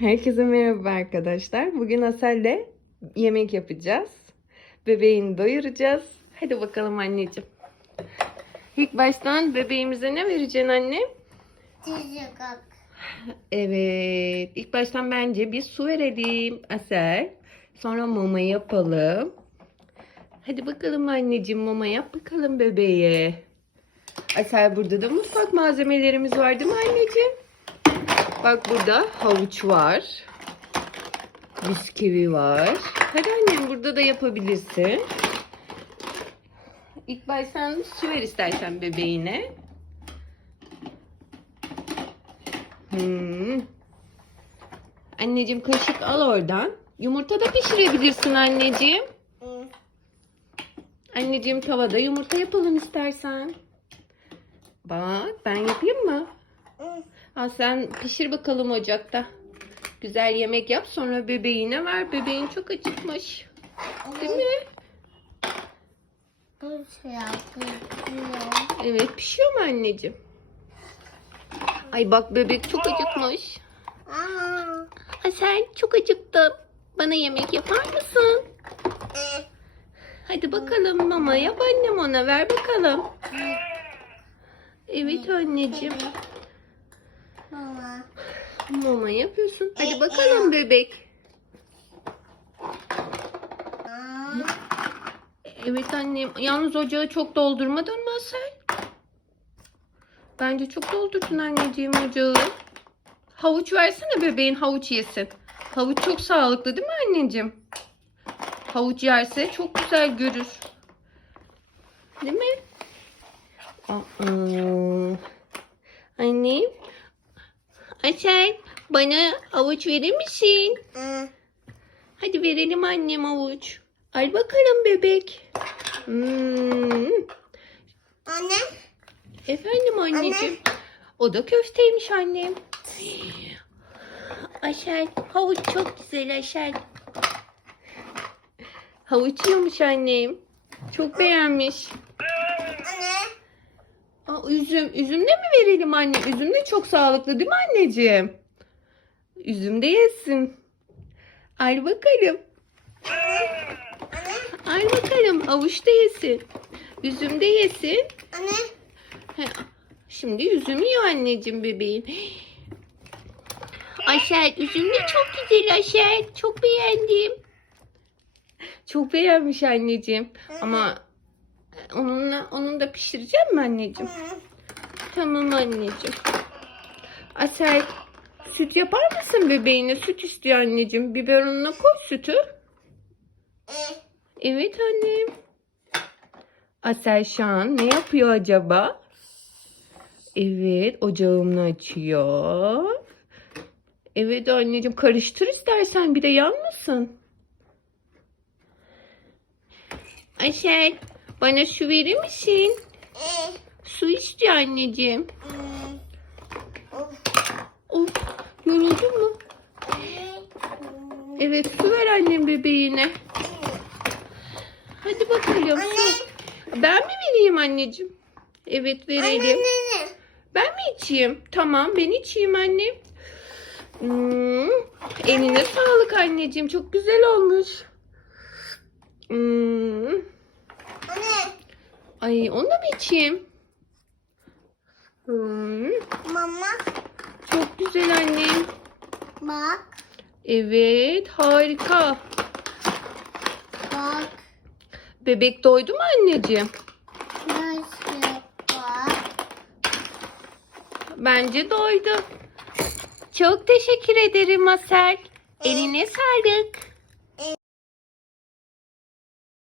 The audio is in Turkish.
Herkese merhaba arkadaşlar. Bugün Asel'le yemek yapacağız. Bebeğini doyuracağız. Hadi bakalım anneciğim. İlk baştan bebeğimize ne vereceksin anne? Çocuk. Evet. İlk baştan bence bir su verelim Asel. Sonra mama yapalım. Hadi bakalım anneciğim mama yap bakalım bebeğe. Asel burada da mutfak malzemelerimiz var değil mi anneciğim? Bak burada havuç var. Bisküvi var. Hadi annem burada da yapabilirsin. İlk baştan su ver istersen bebeğine. Hmm. Anneciğim kaşık al oradan. Yumurta da pişirebilirsin anneciğim. Anneciğim tavada yumurta yapalım istersen. Bak ben yapayım mı? Al sen pişir bakalım ocakta. Güzel yemek yap sonra bebeğine ver. Bebeğin çok acıkmış. Değil mi? Evet pişiyor mu anneciğim? Ay bak bebek çok acıkmış. Ay sen çok acıktım. Bana yemek yapar mısın? Hadi bakalım mama yap annem ona ver bakalım. Evet anneciğim. Mama. Yapıyorsun. Hadi bakalım bebek. Evet annem. Yalnız ocağı çok doldurmadın mı Asel? Bence çok doldurdun anneciğim ocağı. Havuç versene bebeğin havuç yesin. Havuç çok sağlıklı değil mi anneciğim? Havuç yerse çok güzel görür. Değil mi? Aa, annem. Asel bana havuç verir misin? Hadi verelim annem avuç. Al bakalım bebek. Hmm. Anne. Efendim anneciğim. O da köfteymiş annem. Aşel havuç çok güzel Aşel. Havuç yiyormuş annem. Çok beğenmiş. Aa, üzüm. Üzüm de mi verelim anne? Üzüm de çok sağlıklı değil mi anneciğim? Üzüm de yesin. Al bakalım. Al bakalım. Avuç da yesin. Üzüm de yesin. Anne. He, Şimdi üzüm yiyor anneciğim bebeğin. Aşer üzüm de çok güzel Aşer. Çok beğendim. Çok beğenmiş anneciğim. Ama onunla onun da pişireceğim mi anneciğim? Tamam anneciğim. Asel süt yapar mısın bebeğine? Süt istiyor anneciğim. Biberonuna koy sütü. Evet annem. Asel şu an ne yapıyor acaba? Evet ocağımını açıyor. Evet anneciğim karıştır istersen bir de yanmasın. Asel bana su verir misin? Su istiyor anneciğim. Of yoruldun mu? Evet su ver annem bebeğine. Hadi bakalım su. Ben mi vereyim anneciğim? Evet verelim. Ben mi içeyim? Tamam ben içeyim annem. Hmm, eline sağlık anneciğim. Çok güzel olmuş. Hmm. Ay onu da mı içeyim? Hmm, Mama. çok güzel annem. Bak. Evet harika. Bak. Bebek doydu mu anneciğim? Bence doydu. Çok teşekkür ederim Asel. Eline sağlık.